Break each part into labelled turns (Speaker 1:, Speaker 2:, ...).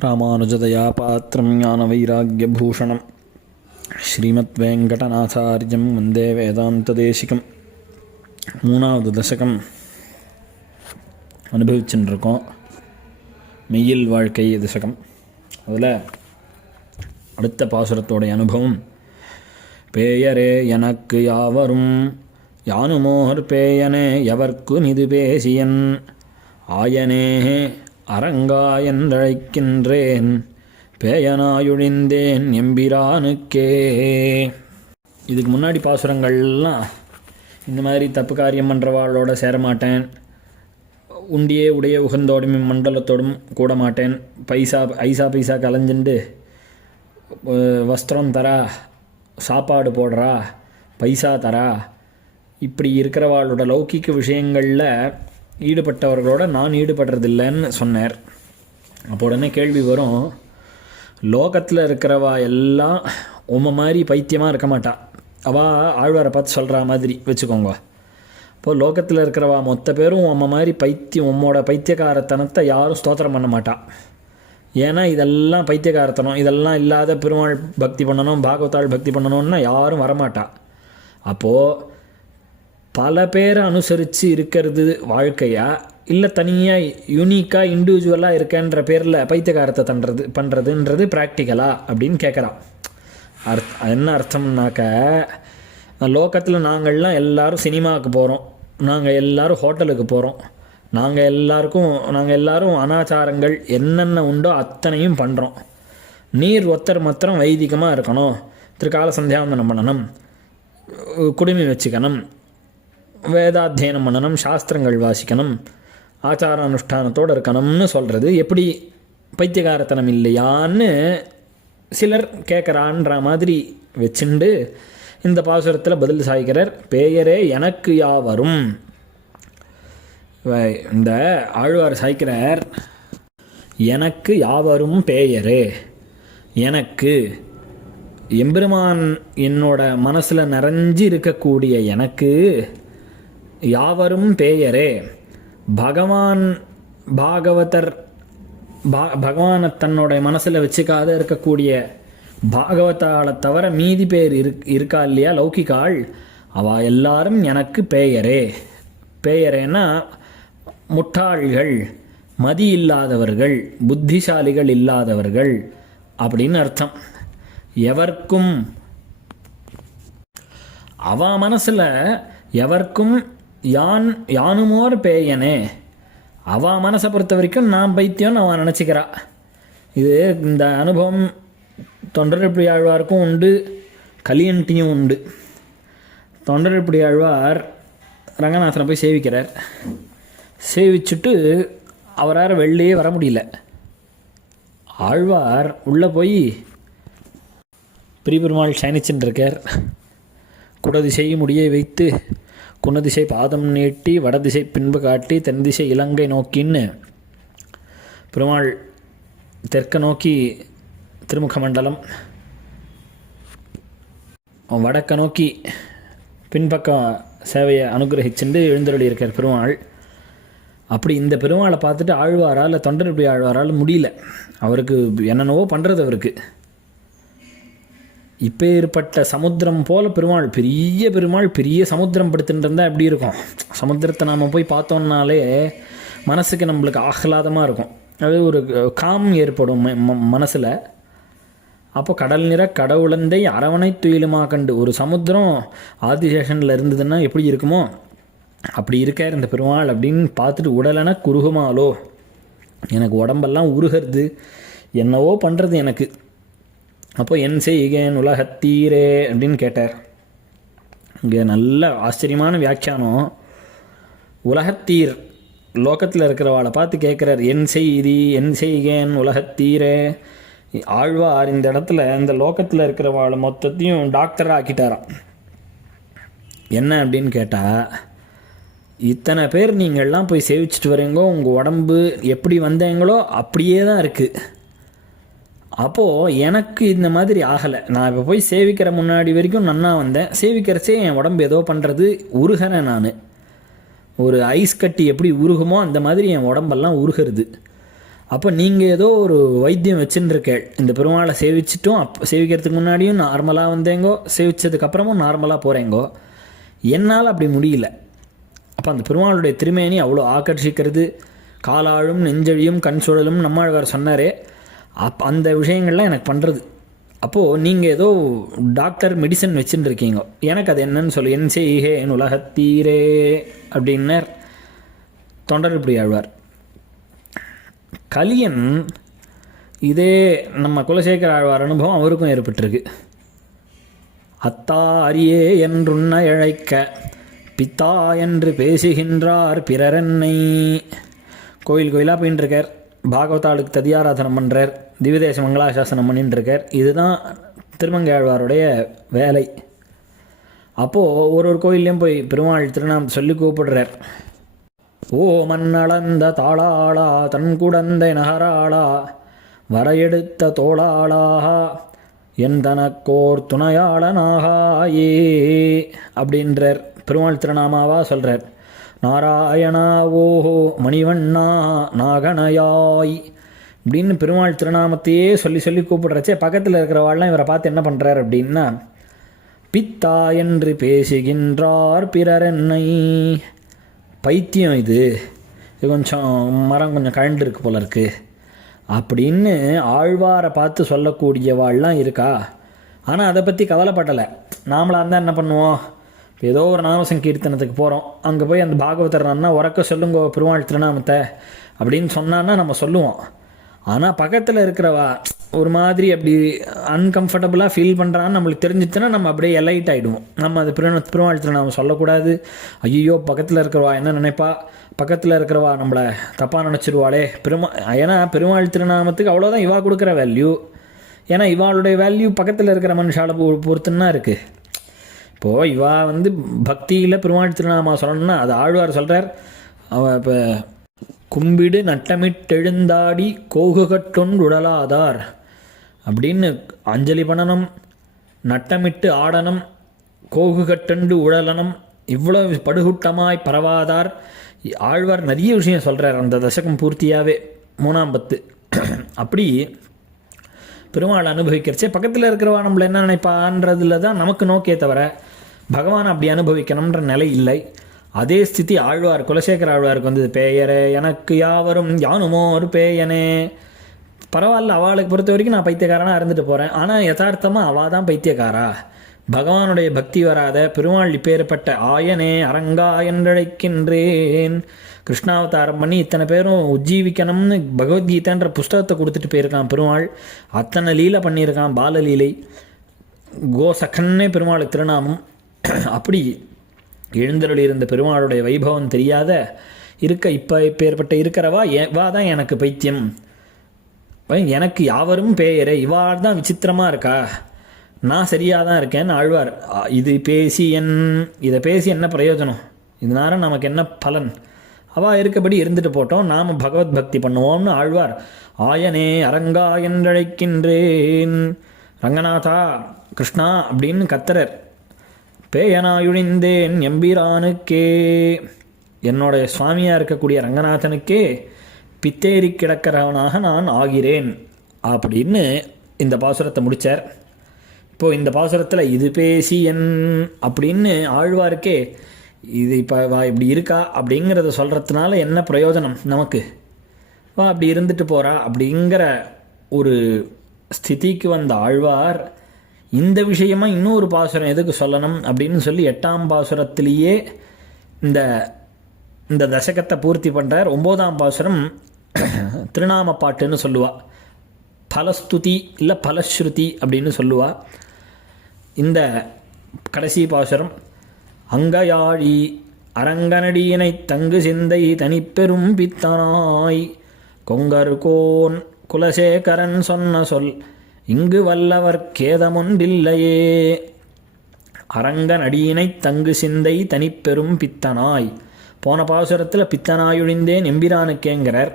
Speaker 1: ராமானுஜதயா பாத்திரம் ஞானவைராக்கியபூஷணம். ஸ்ரீமத் வெங்கடநாதாரியம் வந்தே வேதாந்ததேசிகம். மூணாவது தசகம். அனுபவிச்சுட்டு மெய்யில் வாழ்க்கை தசகம். அதில் அடுத்த பாசுரத்தோடைய அனுபவம். பேயரே எனக்கு யாவரும் யானுமோகர் பேயனே எவர்க்கு நிது பேசியன். ஆயனே அரங்கா என்றழைக்கின்றேன் பேயனாயுழிந்தேன் எம்பிரானுக்கே. இதுக்கு முன்னாடி பாசுரங்கள்லாம் இந்த மாதிரி தப்பு காரியம் பண்ணுறவாளோட சேரமாட்டேன். உண்டியே உடைய உகந்தோடும் மண்டலத்தோடும் கூட மாட்டேன் பைசா ஐசா பைசா கலைஞ்சுண்டு வஸ்திரம் தரா சாப்பாடு போடுறா பைசா தரா. இப்படி இருக்கிறவாளோட லௌகிக்க விஷயங்களில் ஈடுபட்டவர்களோட நான் ஈடுபடுறதில்லைன்னு சொன்னார். அப்போ உடனே கேள்வி வரும் லோகத்தில் இருக்கிறவா எல்லாம் உம்ம மாதிரி பைத்தியமாக இருக்க மாட்டா? அவள் ஆழ்வாரை பார்த்து சொல்கிற மாதிரி வச்சுக்கோங்க. இப்போ லோகத்தில் இருக்கிறவா மொத்த பேரும் உம்ம மாதிரி பைத்தியம் உம்மோட பைத்தியக்காரத்தனத்தை யாரும் ஸ்தோத்திரம் பண்ண மாட்டா. ஏன்னா இதெல்லாம் பைத்தியக்காரத்தனம் இதெல்லாம் இல்லாத பெருமாள் பக்தி பண்ணணும் பாகவத்தாள் பக்தி பண்ணணும்னா யாரும் வரமாட்டா. அப்போது பல பேரை அனுசரித்து இருக்கிறது வாழ்க்கையா? இல்லை தனியாக யூனிக்காக இண்டிவிஜுவலாக இருக்கேன்ற பேரில் பைத்தியகாரத்தை தண்டுறது பண்ணுறதுன்றது ப்ராக்டிக்கலா அப்படின்னு கேட்குறான் அர்த் என்ன அர்த்தம்னாக்க லோகத்தில் நாங்கள்லாம் எல்லோரும் சினிமாவுக்கு போகிறோம் நாங்கள் எல்லாரும் ஹோட்டலுக்கு போகிறோம் நாங்கள் எல்லாருக்கும் நாங்கள் எல்லாரும் அனாச்சாரங்கள் என்னென்ன உண்டோ அத்தனையும் பண்ணுறோம் நீர் ஒத்தர் மாத்திரம் வைதிகமாக இருக்கணும். திருக்கால சந்தியாவந்தனம் பண்ணணும். குடிமை வச்சுக்கணும். வேதாத்தியனம் பண்ணணும் சாஸ்திரங்கள் வாசிக்கணும். ஆச்சார அனுஷ்டானத்தோடு இருக்கணும்னு சொல்கிறது எப்படி பைத்தியகாரத்தனம் இல்லையான்னு சிலர் கேட்குறான்ற மாதிரி வச்சுண்டு இந்த பாசுரத்தில் பதில் சாய்க்கிறார். பேயரே எனக்கு யாவரும். வ- இந்த ஆழ்வார் சாய்க்கிறார். எனக்கு யாவரும் பேயரே. எனக்கு எம்பெருமான் என்னோட மனசில் நிறைஞ்சு இருக்கக்கூடிய எனக்கு யாவரும் பேயரே. பகவான் பாகவதர் பா பகவானை தன்னுடைய மனசில் வச்சுக்காத இருக்கக்கூடிய பாகவதால தவிர மீதி பேர் இருக் இருக்கா இல்லையா? லௌகிகாள் அவா எல்லாரும் எனக்கு பேயரே. பேயரேன்னா முட்டாள்கள் மதி இல்லாதவர்கள் புத்திசாலிகள் இல்லாதவர்கள் அப்படின்னு அர்த்தம். எவர்க்கும் அவ மனசில் எவர்க்கும் யான் யானுமோர் பேயனே. அவன் மனசை பொறுத்த வரைக்கும் நான் பைத்தியம்னு அவன் நினச்சிக்கிறா. இது இந்த அனுபவம் தொண்டரப்படி ஆழ்வாருக்கும் உண்டு கலியன்ட்டியும் உண்டு. தொண்டரப்படி ஆழ்வார் ரங்கநாதனை போய் சேவிக்கிறார். சேவிச்சுட்டு அவரால் வெளியே வர முடியல. ஆழ்வார் உள்ளே போய் பிரிபெருமாள் சயனிச்சுட்டு இருக்கார். குடதிசை முடியை வைத்து குணதிசை பாதம் நீட்டி வடதிசை பின்பு காட்டி தென் திசை இலங்கை நோக்கின்னு பெருமாள் தெற்க நோக்கி திருமுக மண்டலம் வடக்க நோக்கி பின்பக்க சேவையை அனுகிரகிச்சுண்டு எழுந்தருளி இருக்கார் பெருமாள். அப்படி இந்த பெருமாளை பார்த்துட்டு ஆழ்வாரால் இப்படி ஆழ்வாரால் முடியல. அவருக்கு என்னென்னவோ பண்ணுறது அவருக்கு. இப்பேற்பட்ட சமுத்திரம் போல் பெருமாள் பெரிய பெருமாள் பெரிய சமுத்திரம் படுத்துட்டு இருந்தால் எப்படி இருக்கும்? சமுத்திரத்தை நாம் போய் பார்த்தோம்னாலே மனசுக்கு நம்மளுக்கு ஆஹ்லாதமாக இருக்கும். அது ஒரு காம் ஏற்படும் மனசில். அப்போ கடல் நிற கடவுளந்தை அரவணை துயிலுமா கண்டு ஒரு சமுத்திரம் ஆதிசேஷனில் இருந்ததுன்னா எப்படி இருக்குமோ? அப்படி இருக்கார் இந்த பெருமாள் அப்படின்னு பார்த்துட்டு உடலென குறுகுமாலோ எனக்கு உடம்பெல்லாம் உருகிறது என்னவோ பண்ணுறது எனக்கு. அப்போ என் செய்கேன் உலகத்தீரே அப்படின்னு கேட்டார். இங்கே நல்ல ஆச்சரியமான வியாக்கியானம். உலகத்தீர் லோகத்தில் இருக்கிறவாளை பார்த்து கேட்குறார் என் செய்தி என் செய்கேன் உலகத்தீரே ஆழ்வார் இந்த இடத்துல இந்த லோகத்தில் இருக்கிறவாளை மொத்தத்தையும் டாக்டராக ஆக்கிட்டாராம். என்ன அப்படின்னு கேட்டால் இத்தனை பேர் நீங்கள்லாம் போய் சேவிச்சிட்டு வரீங்கோ உங்கள் உடம்பு எப்படி வந்தீங்களோ அப்படியே தான் இருக்குது அப்போது எனக்கு இந்த மாதிரி ஆகலை. நான் இப்போ போய் சேவிக்கிற முன்னாடி வரைக்கும் நன்னா வந்தேன். சேவிக்கிறச்சே என் உடம்பு ஏதோ பண்ணுறது உருகிறேன் நான். ஒரு ஐஸ் கட்டி எப்படி உருகுமோ அந்த மாதிரி என் உடம்பெல்லாம் உருகிறது. அப்போ நீங்கள் ஏதோ ஒரு வைத்தியம் வச்சுருக்கேள் இந்த பெருமாளை சேவிச்சிட்டும் அப் சேவிக்கிறதுக்கு முன்னாடியும் நார்மலாக வந்தேங்கோ சேவிச்சதுக்கப்புறமும் நார்மலாக போகிறேங்கோ என்னால் அப்படி முடியல. அப்போ அந்த பெருமாளுடைய திருமேனி அவ்வளோ ஆக்கர்ஷிக்கிறது காலாழும் நெஞ்சழியும் கண் சுழலும் நம்மாழ்வார் சொன்னாரே அப் அந்த விஷயங்கள்லாம் எனக்கு பண்ணுறது அப்போது நீங்கள் ஏதோ டாக்டர் மெடிசன் வச்சுட்டு இருக்கீங்க எனக்கு அது என்னன்னு சொல்லி. என் செய்கே என் உலகத்தீரே அப்படின்னர் தொண்டர் இப்படி ஆழ்வார். கலியன் இதே நம்ம குலசேகர ஆழ்வார் அனுபவம் அவருக்கும் ஏற்பட்டிருக்கு. அத்தா அரியே என்றுன்ன இழைக்க பித்தா என்று பேசுகின்றார் பிறரென்னை கோயில் கோயிலாக போயின்னு இருக்கார் பாகவதாளுக்கு ததியாராதனம் பண்ணுறார் திவ்யதேச மங்களாசாசனம் பண்ணிட்டுருக்கார். இதுதான் திருமங்கையாழ்வாருடைய வேலை. அப்போது ஒரு ஒரு கோயில்லையும் போய் பெருமாள் திருநாம் சொல்லி கூப்பிடுறார். ஓ மண்ணளந்த தாளாளா தன் குடந்தை நகராளா வரையெடுத்த தோளாளாக என் தனக்கோர் துணையாளனாகாயே அப்படின்றார். பெருமாள் திருநாமாவா சொல்கிறார் நாராயணா ஓஹோ மணிவண்ணா நாகனயாய் அப்படின்னு பெருமாள் திருநாமத்தையே சொல்லி சொல்லி கூப்பிடுறச்சே பக்கத்தில் இருக்கிறவாள்லாம் இவரை பார்த்து என்ன பண்ணுறார் அப்படின்னா பித்தா என்று பேசுகின்றார் பிறர் என்னை. பைத்தியம் இது. இது கொஞ்சம் மரம் கொஞ்சம் கழண்டு இருக்கு போல இருக்கு. அப்படின்னு ஆழ்வாரை பார்த்து சொல்லக்கூடியவாள்லாம் இருக்கா? ஆனால் அதை பற்றி கவலைப்படலை. நாமளாக இருந்தால் என்ன பண்ணுவோம்? இப்போ ஏதோ ஒரு நாம சங்கீர்த்தனத்துக்கு போகிறோம் அங்கே போய் அந்த பாகவதர் அண்ணா உறக்க சொல்லுங்க பெருமாள் திருநாமத்தை. அப்படின்னு சொன்னான்னா நம்ம சொல்லுவோம். ஆனால் பக்கத்தில் இருக்கிறவா ஒரு மாதிரி அப்படி அன்கம்ஃபர்டபுளாக ஃபீல் பண்ணுறான்னு நம்மளுக்கு தெரிஞ்சிச்சுன்னா நம்ம அப்படியே எலைட் ஆகிடுவோம் நம்ம அது பிற பிறவாழ்த்தில் திருநாமம் சொல்லக்கூடாது. ஐயோ பக்கத்தில் இருக்கிறவா என்ன நினைப்பா? பக்கத்தில் இருக்கிறவா நம்மளை தப்பாக நினச்சிடுவாளே பெருமா ஏன்னா பெருமாள் திருநாமத்துக்கு அவ்வளோதான் இவா கொடுக்குற வேல்யூ ஏன்னா இவாளுடைய வேல்யூ பக்கத்தில் இருக்கிற மனுஷால பொறுத்துன்னா இருக்குது இப்போது இவா வந்து பக்தியில் பெருமாள் திருநாமா சொல்லணும்னா அது ஆழ்வார் சொல்கிறார் அவள் இப்போ கும்பிடு நட்டமிட்டெழுந்தாடி கோகுகட்டொன்றுடலாதார் அப்படின்னு அஞ்சலி பண்ணணும் நட்டமிட்டு ஆடனம் கோகுகட்டண்டு உழலனம் இவ்வளோ படுகுட்டமாய் பரவாதார். ஆழ்வார் நிறைய விஷயம் சொல்கிறார் அந்த தசகம் பூர்த்தியாகவே மூணாம் பத்து. அப்படி பெருமாள் அனுபவிக்கிறச்சே பக்கத்தில் இருக்கிறவா நம்மள என்ன நினைப்பான்றதுல தான் நமக்கு நோக்கே தவிர பகவான் அப்படி அனுபவிக்கணுன்ற நிலை இல்லை. அதே ஸ்திதி ஆழ்வார் குலசேகர ஆழ்வாருக்கு வந்தது பேயரே எனக்கு யாவரும் யானுமோ ஒரு பேயனே. பரவாயில்ல அவளுக்கு பொறுத்த வரைக்கும் நான் பைத்தியக்காரனாக இருந்துட்டு போகிறேன் ஆனால் யதார்த்தமாக அவள் தான் பைத்தியக்காரா? பகவானுடைய பக்தி வராத பெருமாள் இப்பேற்பட்ட ஆயனே அரங்கா என்றழைக்கின்றேன். கிருஷ்ணாவதாரம் பண்ணி இத்தனை பேரும் உஜ்ஜீவிக்கணும்னு பகவத்கீதைன்ற புஸ்தகத்தை கொடுத்துட்டு போயிருக்கான் பெருமாள். அத்தனை லீலை பண்ணியிருக்கான் பாலலீலை. கோசகன்னே பெருமாள் திருநாமம். அப்படி எழுந்தருளி இருந்த பெருமாளுடைய வைபவம் தெரியாத இருக்க இப்போ இப்போ ஏற்பட்ட இருக்கிறவா வா தான் எனக்கு பைத்தியம். எனக்கு யாவரும் பேயரே இவாள் தான் விசித்திரமாக இருக்கா? நான் சரியாக தான் இருக்கேன்னு ஆழ்வார் இது பேசி என் இதை பேசி என்ன பிரயோஜனம்? இதனால நமக்கு என்ன பலன்? அவா இருக்கபடி இருந்துட்டு போட்டோம் நாம் பகவத் பக்தி பண்ணுவோம்னு ஆழ்வார் ஆயனே அரங்கா என்றழைக்கின்றேன். ரங்கநாதா கிருஷ்ணா அப்படின்னு கத்தரர் பேயனாயுழிந்தேன் எம்பிரானுக்கே. என்னுடைய சுவாமியாக இருக்கக்கூடிய ரங்கநாதனுக்கே பித்தேறி கிடக்கிறவனாக நான் ஆகிறேன். அப்படின்னு இந்த பாசுரத்தை முடித்தார் இப்போது இந்த பாசுரத்தில் இது பேசி என் அப்படின்னு ஆழ்வாருக்கே இது இப்போ வா இப்படி இருக்கா அப்படிங்கிறத சொல்கிறதுனால என்ன பிரயோஜனம் நமக்கு? வா அப்படி இருந்துட்டு போகிறா அப்படிங்கிற ஒரு ஸ்திதிக்கு வந்த ஆழ்வார் இந்த விஷயமா இன்னொரு பாசுரம் எதுக்கு சொல்லணும் அப்படின்னு சொல்லி எட்டாம் பாசுரத்திலேயே இந்த இந்த தசகத்தை பூர்த்தி பண்ணுறார் ஒம்போதாம் பாசுரம் திருநாம பாட்டுன்னு சொல்லுவா. பலஸ்துதி இல்லை பலஸ்ருதி அப்படின்னு சொல்லுவா. இந்த கடைசி பாசுரம் அங்கயாழி அரங்கனடியினை தங்கு சிந்தை தனிப்பெரும் பித்தனாய் கொங்கருகோன் குலசேகரன் சொன்ன சொல் இங்கு வல்லவர் கேதமொன்றில்லையே. அரங்கன் அடியினைத் தங்கு சிந்தை தனிப்பெரும் பித்தனாய். போன பாசுரத்தில் பித்தனாயுழிந்தேன் எம்பிரானுக்கேங்கிறார்.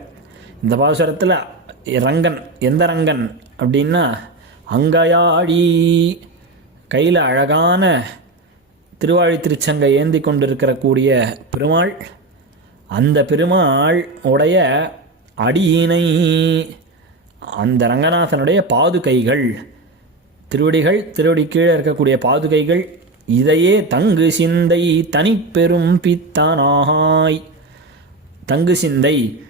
Speaker 1: இந்த பாசுரத்தில் ரங்கன் எந்த ரங்கன் அப்படின்னா அங்கயாழி. கையில் அழகான திருவாழி திருச்சங்கை ஏந்தி கொண்டிருக்கிற கூடிய பெருமாள். அந்த பெருமாள் உடைய அடியினை அந்த ரங்கநாதனுடைய பாதுகைகள் திருவடிகள் திருவடி கீழே இருக்கக்கூடிய பாதுகைகள் இதையே தங்கு சிந்தை தனிப்பெரும் பித்தானாய் தங்கு சிந்தை.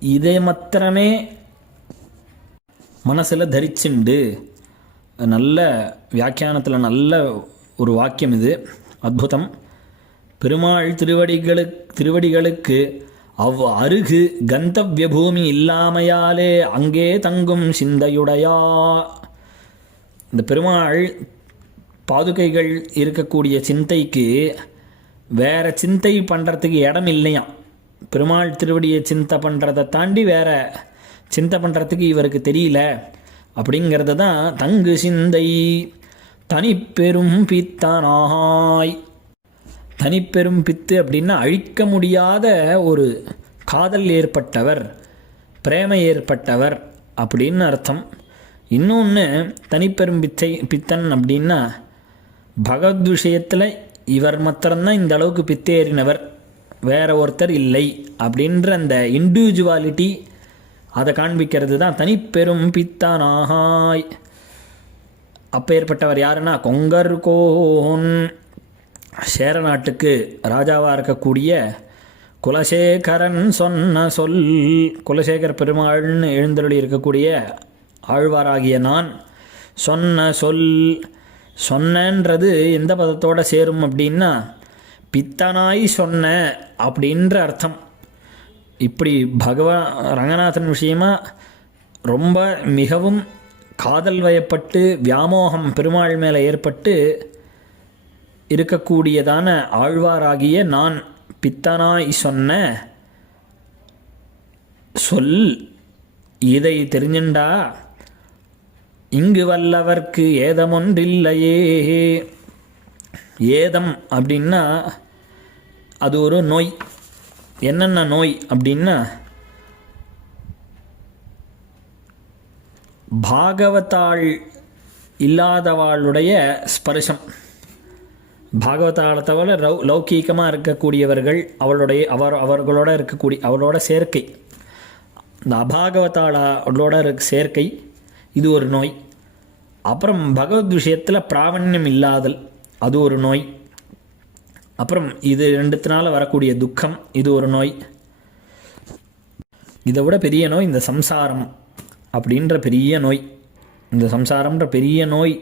Speaker 1: இதை மாத்திரமே மனசில் தரிச்சுண்டு நல்ல வியாக்கியானத்தில் நல்ல ஒரு வாக்கியம் இது. அத்புதம். பெருமாள் திருவடிகளுக்கு திருவடிகளுக்கு அவ் அருகு கந்தவிய பூமி இல்லாமையாலே அங்கே தங்கும் சிந்தையுடையா. இந்த பெருமாள் பாதுகைகள் இருக்கக்கூடிய சிந்தைக்கு வேற சிந்தை பண்ணுறதுக்கு இடம் இல்லையாம். பெருமாள் திருவடியை சிந்தை பண்ணுறதை தாண்டி வேற சிந்தை பண்ணுறதுக்கு இவருக்கு தெரியல. அப்படிங்கிறது தான் தங்கு சிந்தை. தனிப்பெரும் பித்தனாய் தனிப்பெரும் பித்து அப்படின்னா அழிக்க முடியாத ஒரு காதல் ஏற்பட்டவர் பிரேமை ஏற்பட்டவர் அப்படின்னு அர்த்தம். இன்னொன்று தனிப்பெரும் பித்தை பித்தன் அப்படின்னா பகவத் விஷயத்தில் இவர் மாத்திரம்தான் இந்த அளவுக்கு பித்தேறினவர் வேற ஒருத்தர் இல்லை அப்படின்ற அந்த இண்டிவிஜுவாலிட்டி அதை காண்பிக்கிறது தான் தனிப்பெரும் பித்தனாகாய். அப்பேற்பட்டவர் யாருன்னா கொங்கர் கோன். சேர நாட்டுக்கு ராஜாவாக இருக்கக்கூடிய குலசேகரன் சொன்ன சொல் குலசேகர பெருமாள்னு எழுந்தருளி இருக்கக்கூடிய ஆழ்வாராகிய நான் சொன்ன சொல் சொன்னன்றது எந்த பதத்தோடு சேரும் அப்படின்னா பித்தனாய் சொன்ன அப்படின்ற அர்த்தம். இப்படி பகவான் ரங்கநாதன் விஷயமா ரொம்ப மிகவும் காதல் வயப்பட்டு வியாமோகம் பெருமாள் மேலே ஏற்பட்டு இருக்கக்கூடியதான ஆழ்வாராகிய நான் பித்தனாய் சொன்ன சொல் இதை தெரிஞ்சுண்டா? இங்கு வல்லவர்க்கு ஏதமொன்றில்லையே. ஏதம் அப்படின்னா அது ஒரு நோய். என்னென்ன நோய் அப்படின்னா பாகவத்தாள் இல்லாதவாளுடைய ஸ்பர்ஷம். பாகவதாளை தவிர லௌ லௌகீகமாக இருக்கக்கூடியவர்கள் அவளுடைய அவர் அவர்களோட இருக்கக்கூடிய அவளோட சேர்க்கை. இந்த அபாகவதாளோட இருக்க சேர்க்கை இது ஒரு நோய். அப்புறம் பகவத் விஷயத்தில் பிராவண்யம் இல்லாதல் அது ஒரு நோய். அப்புறம் இது ரெண்டுத்தினால வரக்கூடிய துக்கம் இது ஒரு நோய். இதை விட பெரிய நோய் இந்த சம்சாரம் அப்படின்ற பெரிய நோய். இந்த சம்சாரம்ன்ற பெரிய நோய்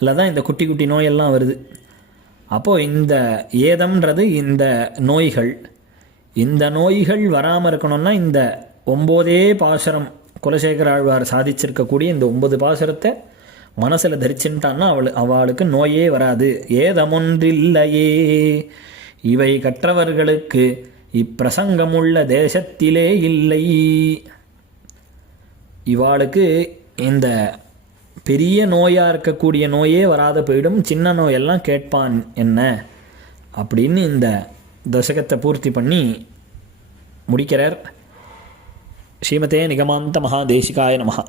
Speaker 1: தான் இந்த குட்டி குட்டி நோயெல்லாம் வருது. அப்போது இந்த ஏதம்ன்றது இந்த நோய்கள். இந்த நோய்கள் வராமல் இருக்கணும்னா இந்த ஒம்போதே பாசுரம் குலசேகர ஆழ்வார் சாதிச்சிருக்கக்கூடிய இந்த ஒன்பது பாசுரத்தை மனசில் தரிச்சுட்டான்னா அவள் அவளுக்கு நோயே வராது. ஏதமொன்றில்லையே. இவை கற்றவர்களுக்கு இப்பிரசங்கமுள்ள தேசத்திலே இல்லை. இவாளுக்கு இந்த பெரிய நோயாக இருக்கக்கூடிய நோயே வராத போயிடும். சின்ன நோயெல்லாம் கேட்பான் என்ன? அப்படின்னு இந்த தசகத்தை பூர்த்தி பண்ணி முடிக்கிறார். ஸ்ரீமதே நிகமாந்த மகாதேசிகாய நமகா